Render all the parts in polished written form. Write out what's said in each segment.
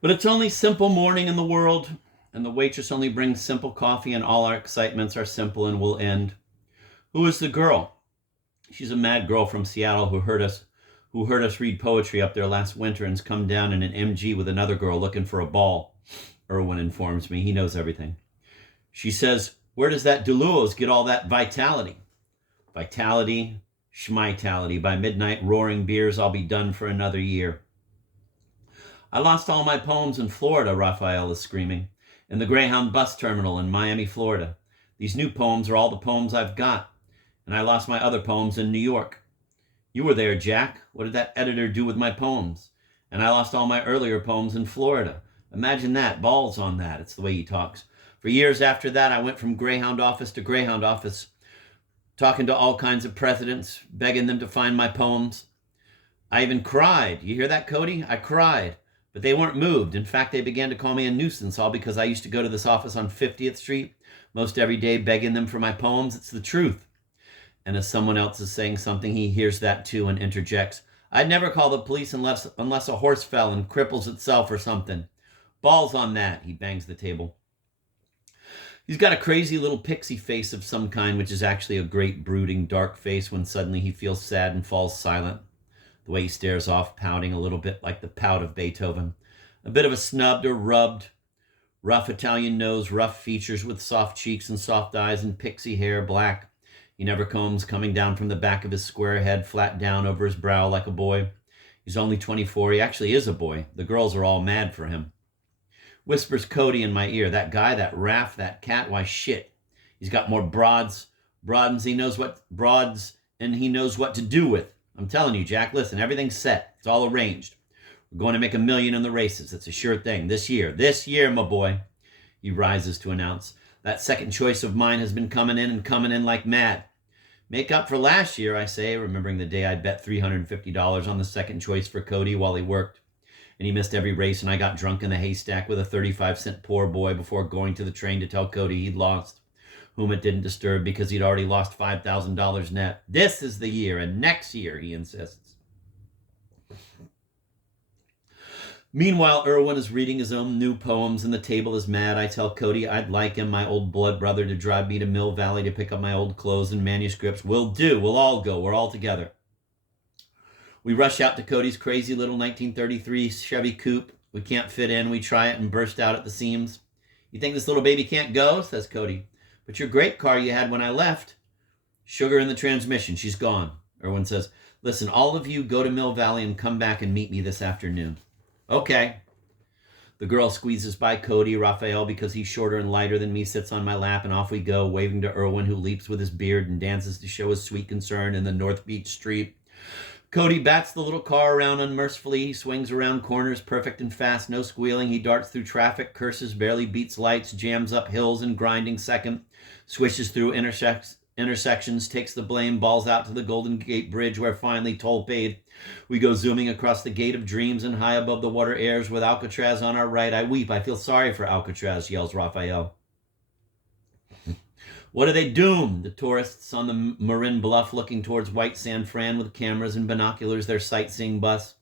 But it's only simple morning in the world, and the waitress only brings simple coffee, and all our excitements are simple and will end. Who is the girl? She's a mad girl from Seattle who heard us read poetry up there last winter and's come down in an MG with another girl looking for a ball. Irwin informs me. He knows everything. She says, where does that Deluos get all that vitality? Vitality, schmitality. By midnight, roaring beers, I'll be done for another year. I lost all my poems in Florida, Raphael is screaming, in the Greyhound bus terminal in Miami, Florida. These new poems are all the poems I've got, and I lost my other poems in New York. You were there, Jack. What did that editor do with my poems? And I lost all my earlier poems in Florida. Imagine that, balls on that. It's the way he talks. For years after that, I went from Greyhound office to Greyhound office, talking to all kinds of presidents, begging them to find my poems. I even cried. You hear that, Cody? I cried. But they weren't moved. In fact, they began to call me a nuisance, all because I used to go to this office on 50th Street most every day begging them for my poems. It's the truth. And as someone else is saying something, he hears that too and interjects. I'd never call the police unless a horse fell and cripples itself or something. Balls on that. He bangs the table. He's got a crazy little pixie face of some kind, which is actually a great brooding dark face when suddenly he feels sad and falls silent. The way he stares off, pouting a little bit like the pout of Beethoven. A bit of a snubbed or rubbed, rough Italian nose, rough features with soft cheeks and soft eyes and pixie hair, black. He never combs, coming down from the back of his square head, flat down over his brow like a boy. He's only 24. He actually is a boy. The girls are all mad for him. Whispers Cody in my ear. That guy, that Raph, that cat, why shit. He's got more broads, and he knows what to do with. I'm telling you, Jack, listen, everything's set. It's all arranged. We're going to make $1 million in the races. It's a sure thing. This year, my boy. He rises to announce. That second choice of mine has been coming in like mad. Make up for last year, I say, remembering the day I'd bet $350 on the second choice for Cody while he worked. And he missed every race, and I got drunk in the haystack with a 35-cent poor boy before going to the train to tell Cody he'd lost, whom it didn't disturb because he'd already lost $5,000 net. This is the year, and next year, he insists. Meanwhile, Irwin is reading his own new poems, and the table is mad. I tell Cody I'd like him, my old blood brother, to drive me to Mill Valley to pick up my old clothes and manuscripts. We'll do. We'll all go. We're all together. We rush out to Cody's crazy little 1933 Chevy coupe. We can't fit in. We try it and burst out at the seams. You think this little baby can't go? Says Cody. But your great car you had when I left. Sugar in the transmission. She's gone. Irwin says, listen, all of you go to Mill Valley and come back and meet me this afternoon. Okay. The girl squeezes by Cody. Raphael, because he's shorter and lighter than me, sits on my lap, and off we go, waving to Irwin, who leaps with his beard and dances to show his sweet concern in the North Beach Street. Cody bats the little car around unmercifully. He swings around corners, perfect and fast, no squealing. He darts through traffic, curses, barely beats lights, jams up hills in grinding second, swishes through intersections, takes the blame, balls out to the Golden Gate Bridge where finally, toll paid, we go zooming across the gate of dreams and high above the water airs with Alcatraz on our right. I weep. I feel sorry for Alcatraz, yells Raphael. What are they doomed? The tourists on the Marin Bluff looking towards White San Fran with cameras and binoculars, their sightseeing bus,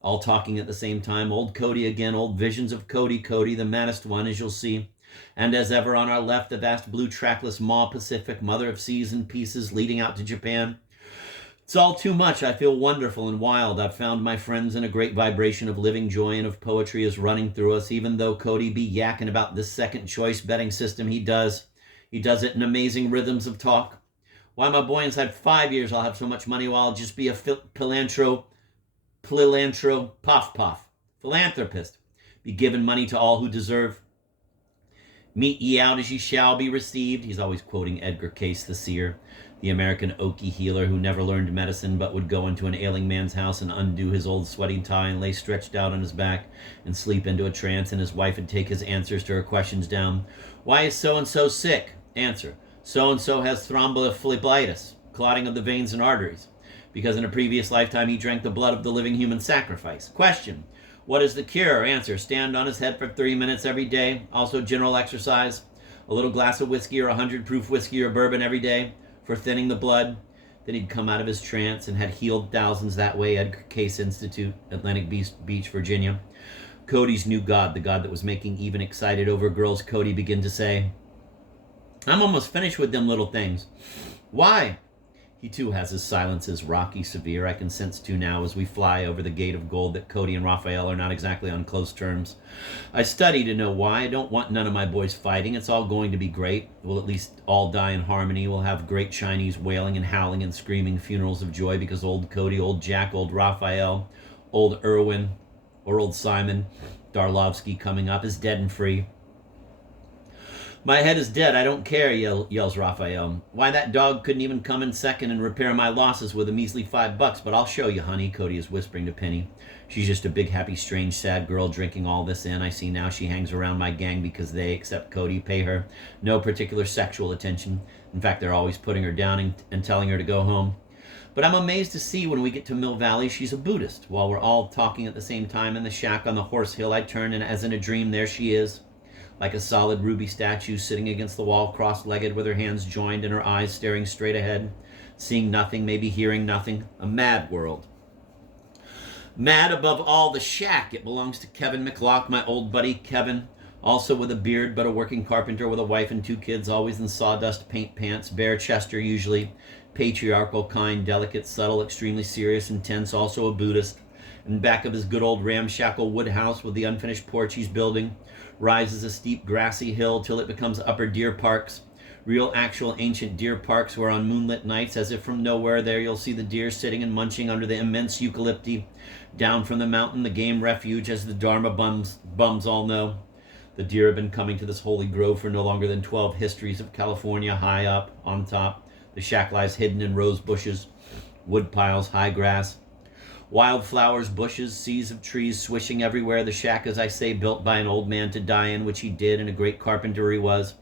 all talking at the same time. Old Cody again, old visions of Cody, the maddest one, as you'll see. And as ever on our left, the vast blue trackless Maw Pacific, mother of seas and pieces, leading out to Japan. It's all too much. I feel wonderful and wild. I've found my friends in a great vibration of living joy and of poetry is running through us, even though Cody be yakking about this second choice betting system he does. He does it in amazing rhythms of talk. Why, my boy, inside 5 years I'll have so much money while I'll just be a philanthropist. Be giving money to all who deserve. Meet ye out as ye shall be received. He's always quoting Edgar Cayce the seer, the American Okie healer who never learned medicine but would go into an ailing man's house and undo his old sweaty tie and lay stretched out on his back and sleep into a trance, and his wife would take his answers to her questions down. Why is so-and-so sick? Answer. So-and-so has thrombophlebitis, clotting of the veins and arteries, because in a previous lifetime he drank the blood of the living human sacrifice. Question. What is the cure? Answer. Stand on his head for 3 minutes every day. Also general exercise. A little glass of whiskey or 100 proof whiskey or bourbon every day for thinning the blood. Then he'd come out of his trance and had healed thousands that way. Edgar Cayce Institute, Atlantic Beach, Virginia. Cody's new god, the god that was making even excited over girls, Cody began to say, I'm almost finished with them little things. Why? He too has his silences, rocky, severe. I can sense too now as we fly over the gate of gold that Cody and Raphael are not exactly on close terms. I study to know why. I don't want none of my boys fighting. It's all going to be great. We'll at least all die in harmony. We'll have great Chinese wailing and howling and screaming funerals of joy because old Cody, old Jack, old Raphael, old Irwin, or old Simon Darlovsky coming up is dead and free. My head is dead, I don't care, yells Raphael. Why, that dog couldn't even come in second and repair my losses with a measly $5, but I'll show you, honey, Cody is whispering to Penny. She's just a big, happy, strange, sad girl drinking all this in. I see now she hangs around my gang because they, except Cody, pay her no particular sexual attention. In fact, they're always putting her down and telling her to go home. But I'm amazed to see when we get to Mill Valley, she's a Buddhist. While we're all talking at the same time in the shack on the horse hill, I turn, and as in a dream, there she is, like a solid ruby statue sitting against the wall, cross-legged with her hands joined and her eyes staring straight ahead, seeing nothing, maybe hearing nothing. A mad world. Mad above all, the shack. It belongs to Kevin McLock, my old buddy Kevin, also with a beard, but a working carpenter with a wife and 2 kids, always in sawdust paint pants, bare chester usually, patriarchal, kind, delicate, subtle, extremely serious, intense, also a Buddhist. In back of his good old ramshackle wood house with the unfinished porch he's building rises a steep grassy hill till it becomes upper deer parks, real actual ancient deer parks where on moonlit nights, as if from nowhere there, you'll see the deer sitting and munching under the immense eucalypti. Down from the mountain, the game refuge, as the Dharma bums all know. The deer have been coming to this holy grove for no longer than 12 histories of California. High up, on top, the shack lies hidden in rose bushes, wood piles, high grass, wildflowers, bushes, seas of trees swishing everywhere. The shack, as I say, built by an old man to die in, which he did, and a great carpenter he was.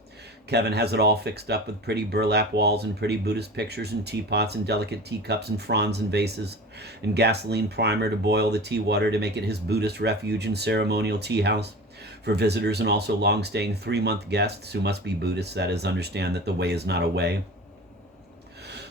Kevin has it all fixed up with pretty burlap walls and pretty Buddhist pictures and teapots and delicate teacups and fronds and vases and gasoline primer to boil the tea water to make it his Buddhist refuge and ceremonial tea house for visitors and also long-staying 3-month guests who must be Buddhists, that is, understand that the way is not a way,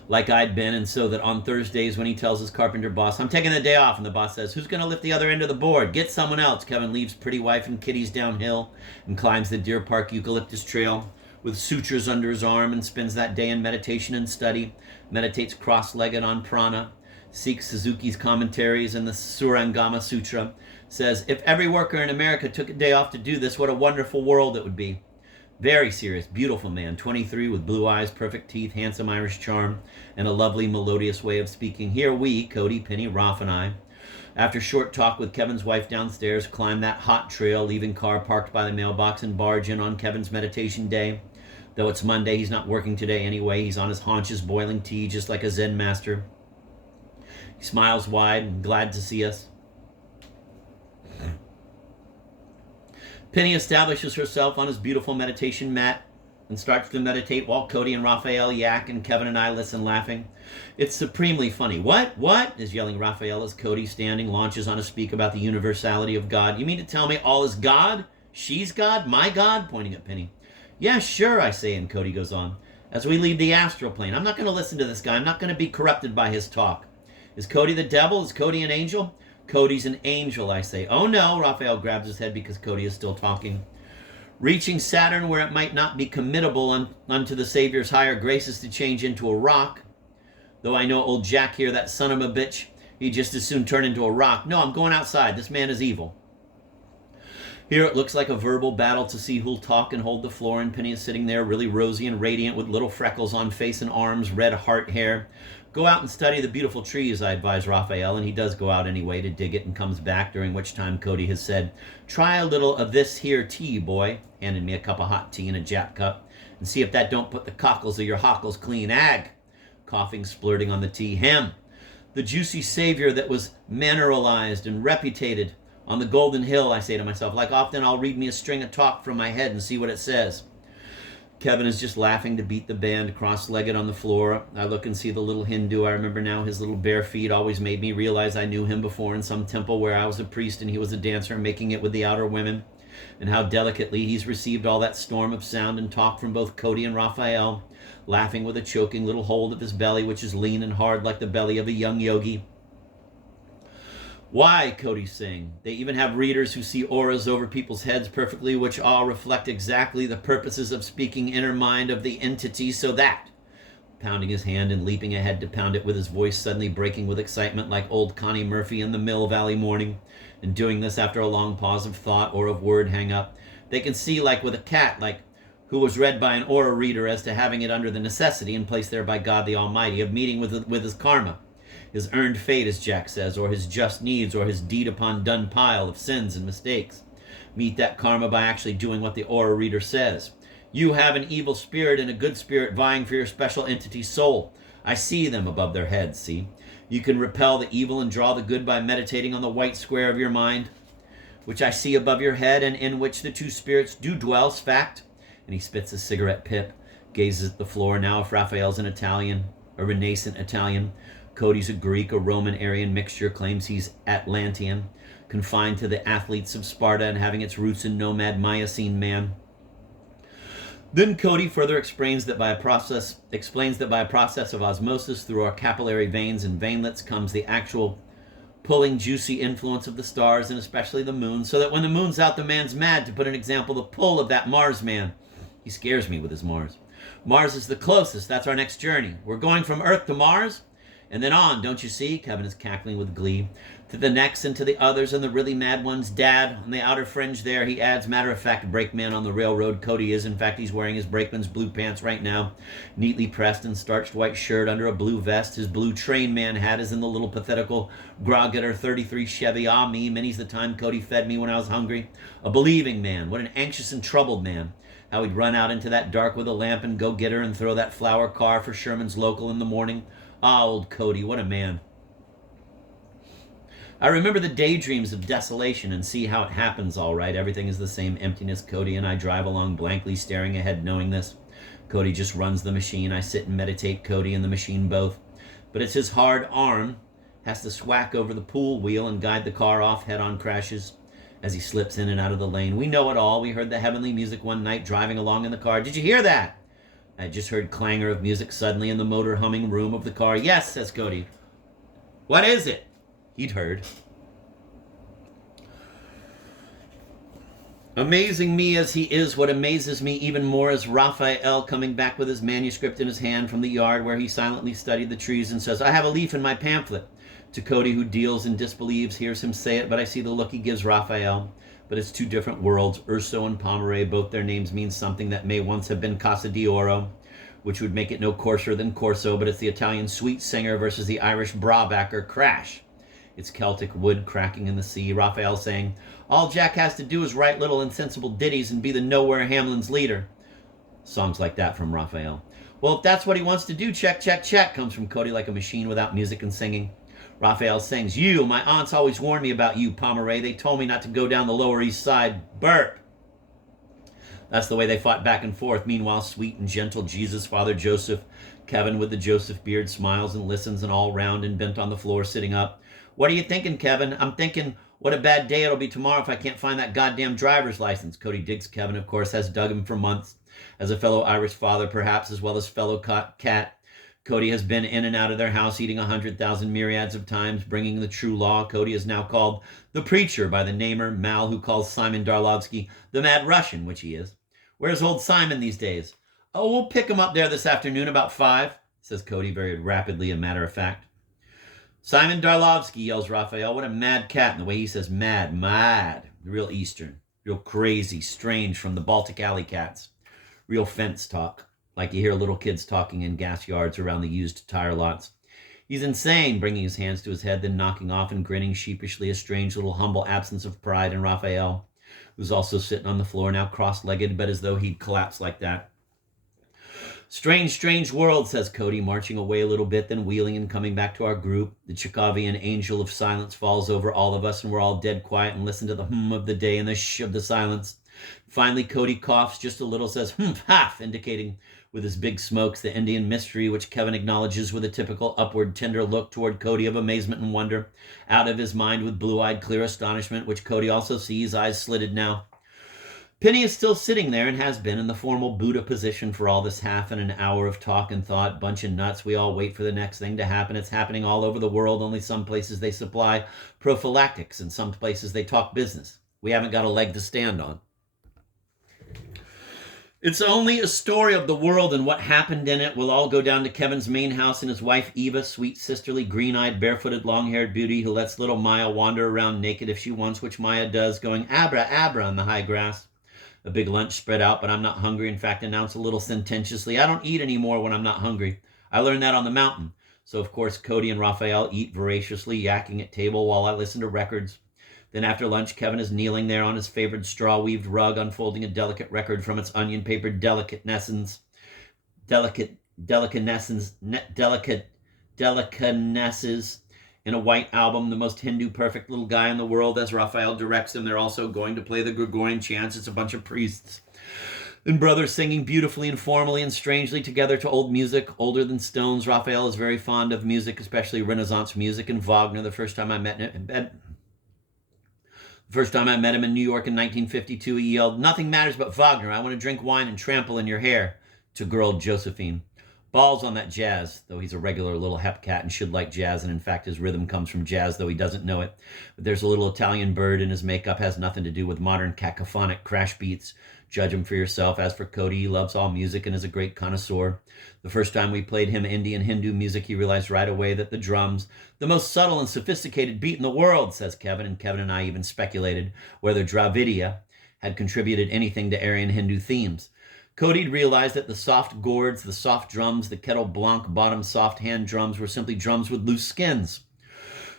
like I'd been, and so that on Thursdays when he tells his carpenter boss, I'm taking the day off, and the boss says, who's going to lift the other end of the board? Get someone else. Kevin leaves pretty wife and kiddies downhill and climbs the Deer Park eucalyptus trail with sutras under his arm and spends that day in meditation and study, meditates cross-legged on prana, seeks Suzuki's commentaries and the Surangama Sutra, says, if every worker in America took a day off to do this, what a wonderful world it would be. Very serious, beautiful man, 23, with blue eyes, perfect teeth, handsome Irish charm, and a lovely, melodious way of speaking. Here we, Cody, Penny, Rolf, and I, after short talk with Kevin's wife downstairs, climb that hot trail, leaving car parked by the mailbox and barge in on Kevin's meditation day. Though it's Monday, he's not working today anyway. He's on his haunches boiling tea, just like a Zen master. He smiles wide and glad to see us. Penny establishes herself on his beautiful meditation mat and starts to meditate while Cody and Raphael yak and Kevin and I listen laughing. It's supremely funny. What? What? Is yelling Raphael as Cody, standing, launches on a speak about the universality of God. You mean to tell me all is God? She's God? My God? Pointing at Penny. Yeah, sure, I say, and Cody goes on. As we leave the astral plane, I'm not going to listen to this guy. I'm not going to be corrupted by his talk. Is Cody the devil? Is Cody an angel? Cody's an angel, I say. Oh no, Raphael grabs his head because Cody is still talking. Reaching Saturn where it might not be committable unto the Savior's higher graces to change into a rock. Though I know old Jack here, that son of a bitch, he'd just as soon turn into a rock. No, I'm going outside. This man is evil. Here it looks like a verbal battle to see who'll talk and hold the floor, and Penny is sitting there really rosy and radiant with little freckles on face and arms, red heart hair. Go out and study the beautiful trees, I advise Raphael, and he does go out anyway to dig it and comes back, during which time Cody has said, try a little of this here tea, boy, handed me a cup of hot tea in a Jap cup, and see if that don't put the cockles of your hockles clean. Ag, coughing, splurting on the tea. Hem, the juicy savior that was mineralized and reputated on the Golden Hill, I say to myself, like often I'll read me a string of talk from my head and see what it says. Kevin is just laughing to beat the band, cross-legged on the floor. I look and see the little Hindu. I remember now his little bare feet always made me realize I knew him before in some temple where I was a priest and he was a dancer making it with the outer women, and how delicately he's received all that storm of sound and talk from both Cody and Raphael, laughing with a choking little hold of his belly, which is lean and hard like the belly of a young yogi. Why, Cody's saying. They even have readers who see auras over people's heads perfectly, which all reflect exactly the purposes of speaking inner mind of the entity, so that, pounding his hand and leaping ahead to pound it with his voice suddenly breaking with excitement like old Connie Murphy in the Mill Valley morning, and doing this after a long pause of thought or of word hang up, they can see like with a cat, like who was read by an aura reader as to having it under the necessity and placed there by God the Almighty of meeting with his karma, his earned fate, as Jack says, or his just needs, or his deed upon done pile of sins and mistakes. Meet that karma by actually doing what the aura reader says. You have an evil spirit and a good spirit vying for your special entity's soul. I see them above their heads, see? You can repel the evil and draw the good by meditating on the white square of your mind, which I see above your head, and in which the two spirits do dwell, fact. And he spits a cigarette pip, gazes at the floor. Now if Raphael's an Italian, a Renaissance Italian, Cody's a Greek, a Roman Aryan mixture, claims he's Atlantean, confined to the athletes of Sparta and having its roots in nomad Miocene man. Then Cody further explains that by a process of osmosis through our capillary veins and veinlets comes the actual pulling juicy influence of the stars and especially the moon, so that when the moon's out, the man's mad. To put an example, the pull of that Mars man. He scares me with his Mars. Mars is the closest. That's our next journey. We're going from Earth to Mars, and then on, don't you see? Kevin is cackling with glee. To the next and to the others and the really mad ones. Dad, on the outer fringe there, he adds, matter-of-fact, brakeman on the railroad. Cody is. In fact, he's wearing his brakeman's blue pants right now, neatly pressed and starched white shirt under a blue vest. His blue train man hat is in the little pathetical grog-getter 33 Chevy. Ah, me, many's the time Cody fed me when I was hungry. A believing man. What an anxious and troubled man. How he'd run out into that dark with a lamp and go get her and throw that flower car for Sherman's Local in the morning. Ah, old Cody, what a man. I remember the daydreams of desolation and see how it happens all right. Everything is the same emptiness. Cody and I drive along blankly, staring ahead, knowing this. Cody just runs the machine. I sit and meditate, Cody and the machine both. But it's his hard arm has to swack over the pool wheel and guide the car off head-on crashes as he slips in and out of the lane. We know it all. We heard the heavenly music one night driving along in the car. Did you hear that? I just heard clangor of music suddenly in the motor humming room of the car. Yes, says Cody. What is it? He'd heard. Amazing me as he is, what amazes me even more is Raphael coming back with his manuscript in his hand from the yard where he silently studied the trees and says, I have a leaf in my pamphlet. To Cody, who deals and disbelieves, hears him say it, but I see the look he gives Raphael. But it's two different worlds. Urso and Pomeray, both their names mean something that may once have been Casa d'Oro, which would make it no coarser than Corso, but it's the Italian sweet singer versus the Irish brawbacker Crash. It's Celtic wood cracking in the sea. Raphael saying, all Jack has to do is write little insensible ditties and be the nowhere Hamlin's leader. Songs like that from Raphael. Well, if that's what he wants to do, check, check, check, comes from Cody like a machine without music and singing. Raphael sings, you, my aunts always warned me about you, Pomeray. They told me not to go down the Lower East Side. Burp. That's the way they fought back and forth. Meanwhile, sweet and gentle Jesus, Father Joseph, Kevin with the Joseph beard smiles and listens and all round and bent on the floor sitting up. What are you thinking, Kevin? I'm thinking, what a bad day it'll be tomorrow if I can't find that goddamn driver's license. Cody digs Kevin, of course, has dug him for months. As a fellow Irish father, perhaps, as well as fellow cat, Cody has been in and out of their house eating 100,000 myriads of times, bringing the true law. Cody is now called the preacher by the namer Mal, who calls Simon Darlovsky the mad Russian, which he is. Where's old Simon these days? Oh, we'll pick him up there this afternoon about 5, says Cody very rapidly and matter of fact. Simon Darlovsky, yells Raphael. What a mad cat. And the way he says mad, real Eastern, real crazy, strange from the Baltic alley cats. Real fence talk, like you hear little kids talking in gas yards around the used tire lots. He's insane, bringing his hands to his head, then knocking off and grinning sheepishly, a strange little humble absence of pride in Raphael, who's also sitting on the floor now cross-legged, but as though he'd collapse like that. Strange, strange world, says Cody, marching away a little bit, then wheeling and coming back to our group. The Chekhovian angel of silence falls over all of us, and we're all dead quiet and listen to the hum of the day and the shh of the silence. Finally, Cody coughs just a little, says, half, indicating with his big smokes the Indian mystery, which Kevin acknowledges with a typical upward tender look toward Cody of amazement and wonder, out of his mind with blue-eyed clear astonishment, which Cody also sees, eyes slitted now. Penny is still sitting there and has been in the formal Buddha position for all this half and an hour of talk and thought. Bunch of nuts. We all wait for the next thing to happen. It's happening all over the world. Only some places they supply prophylactics and some places they talk business. We haven't got a leg to stand on. It's only a story of the world and what happened in it. We'll all go down to Kevin's main house and his wife Eva, sweet, sisterly, green-eyed, barefooted, long-haired beauty who lets little Maya wander around naked if she wants, which Maya does, going abra, abra on the high grass. A big lunch spread out, but I'm not hungry. In fact, announced a little sententiously, I don't eat anymore when I'm not hungry. I learned that on the mountain. So, of course, Cody and Raphael eat voraciously, yakking at table while I listen to records. Then after lunch, Kevin is kneeling there on his favorite straw-weaved rug, unfolding a delicate record from its onion-papered delicatenesses in a white album, the most Hindu perfect little guy in the world. As Raphael directs them, they're also going to play the Gregorian chants. It's a bunch of priests and brothers singing beautifully and formally and strangely together to old music, older than stones. Raphael is very fond of music, especially Renaissance music and Wagner. The first time I met him in New York in 1952, he yelled, "Nothing matters but Wagner. I want to drink wine and trample in your hair," to girl Josephine. Balls on that jazz, though he's a regular little hep cat and should like jazz, and in fact his rhythm comes from jazz, though he doesn't know it. But there's a little Italian bird in his makeup, has nothing to do with modern cacophonic crash beats. Judge him for yourself. As for Cody, he loves all music and is a great connoisseur. The first time we played him Indian Hindu music, he realized right away that the drums, the most subtle and sophisticated beat in the world, says Kevin, and Kevin and I even speculated whether Dravidia had contributed anything to Aryan Hindu themes. Cody realized that the soft gourds, the soft drums, the kettle blanc bottom soft hand drums were simply drums with loose skins.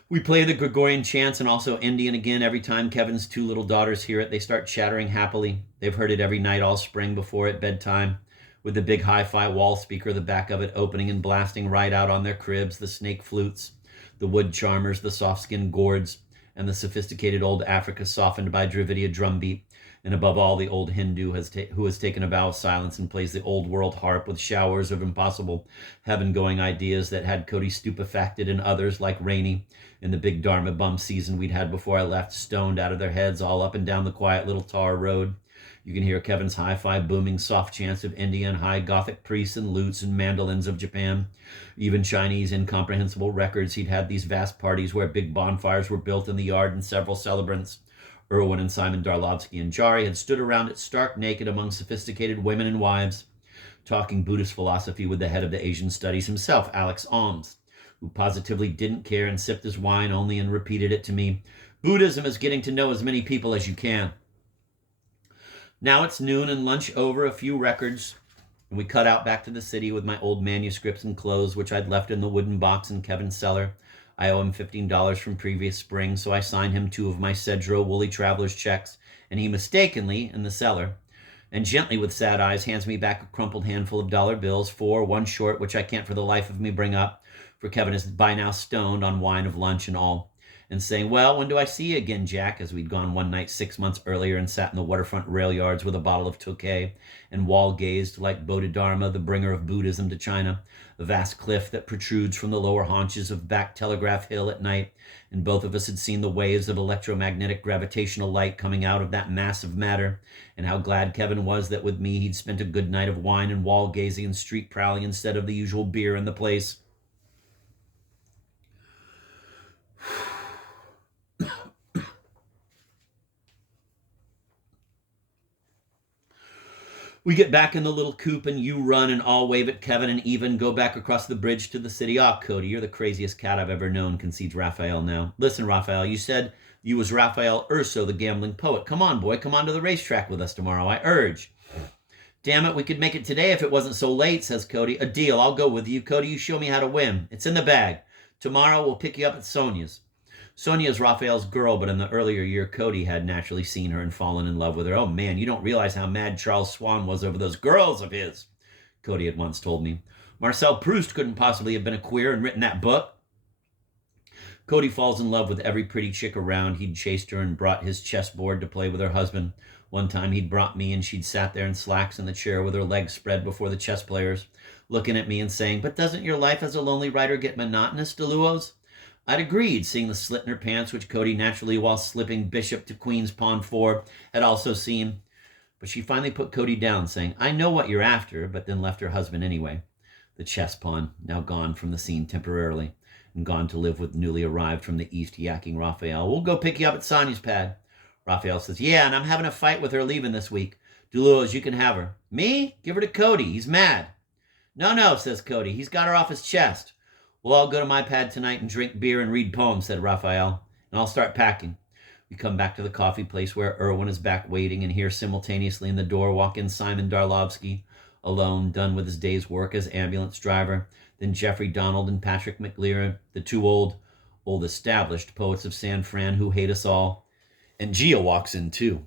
We play the Gregorian chants and also Indian again. Every time Kevin's two little daughters hear it, they start chattering happily. They've heard it every night all spring before at bedtime, with the big hi-fi wall speaker, the back of it opening and blasting right out on their cribs, the snake flutes, the wood charmers, the soft-skinned gourds, and the sophisticated old Africa softened by Dravidia drumbeat. And above all, the old Hindu who has taken a vow of silence and plays the old world harp with showers of impossible heaven-going ideas that had Cody stupefacted, and others, like Rainey, in the big Dharma bum season we'd had before I left, stoned out of their heads all up and down the quiet little tar road. You can hear Kevin's hi-fi booming soft chants of India and high Gothic priests and lutes and mandolins of Japan, even Chinese incomprehensible records. He'd had these vast parties where big bonfires were built in the yard, and several celebrants, Irwin and Simon Darlovsky and Jari, had stood around it stark naked among sophisticated women and wives, talking Buddhist philosophy with the head of the Asian studies himself, Alex Alms, who positively didn't care and sipped his wine only and repeated it to me. Buddhism is getting to know as many people as you can. Now it's noon and lunch over, a few records, and we cut out back to the city with my old manuscripts and clothes, which I'd left in the wooden box in Kevin's cellar. I owe him $15 from previous spring, so I sign him 2 of my Cedro Woolly Traveler's checks, and he mistakenly, in the cellar, and gently with sad eyes, hands me back a crumpled handful of dollar bills, 4, 1 short, which I can't for the life of me bring up, for Kevin is by now stoned on wine of lunch and all, and saying, "Well, when do I see you again, Jack?" as we'd gone one night 6 months earlier and sat in the waterfront rail yards with a bottle of Tokay and wall-gazed like Bodhidharma, the bringer of Buddhism to China, a vast cliff that protrudes from the lower haunches of back Telegraph Hill at night, and both of us had seen the waves of electromagnetic gravitational light coming out of that mass of matter, and how glad Kevin was that with me he'd spent a good night of wine and wall-gazing and street prowling instead of the usual beer in the place. We get back in the little coupe and you run and all wave at Kevin and Eva and go back across the bridge to the city. "Ah, Cody, you're the craziest cat I've ever known," concedes Raphael now. "Listen, Raphael, you said you was Raphael Urso, the gambling poet. Come on, boy, come on to the racetrack with us tomorrow, I urge." "Damn it, we could make it today if it wasn't so late," says Cody. "A deal, I'll go with you. Cody, you show me how to win. It's in the bag. Tomorrow we'll pick you up at Sonia's." Sonia is Raphael's girl, but in the earlier year, Cody had naturally seen her and fallen in love with her. "Oh man, you don't realize how mad Charles Swan was over those girls of his," Cody had once told me. "Marcel Proust couldn't possibly have been a queer and written that book." Cody falls in love with every pretty chick around. He'd chased her and brought his chessboard to play with her husband. One time he'd brought me and she'd sat there in slacks in the chair with her legs spread before the chess players, looking at me and saying, "But doesn't your life as a lonely writer get monotonous, Deluos?" I'd agreed, seeing the slit in her pants, which Cody naturally, while slipping bishop to queen's pawn 4, had also seen. But she finally put Cody down, saying, I know what you're after, but then left her husband anyway. The chess pawn, now gone from the scene temporarily, and gone to live with newly arrived from the east yakking Raphael. We'll go pick you up at Sonia's pad. Raphael says, yeah, and I'm having a fight with her leaving this week. Dolores, you can have her. Me? Give her to Cody. He's mad. No, says Cody. He's got her off his chest. We'll all go to my pad tonight and drink beer and read poems, said Raphael, and I'll start packing. We come back to the coffee place where Erwin is back waiting, and hear simultaneously in the door walk in Simon Darlovsky, alone, done with his day's work as ambulance driver, then Jeffrey Donald and Patrick McLear, the two old established poets of San Fran who hate us all. And Gia walks in too.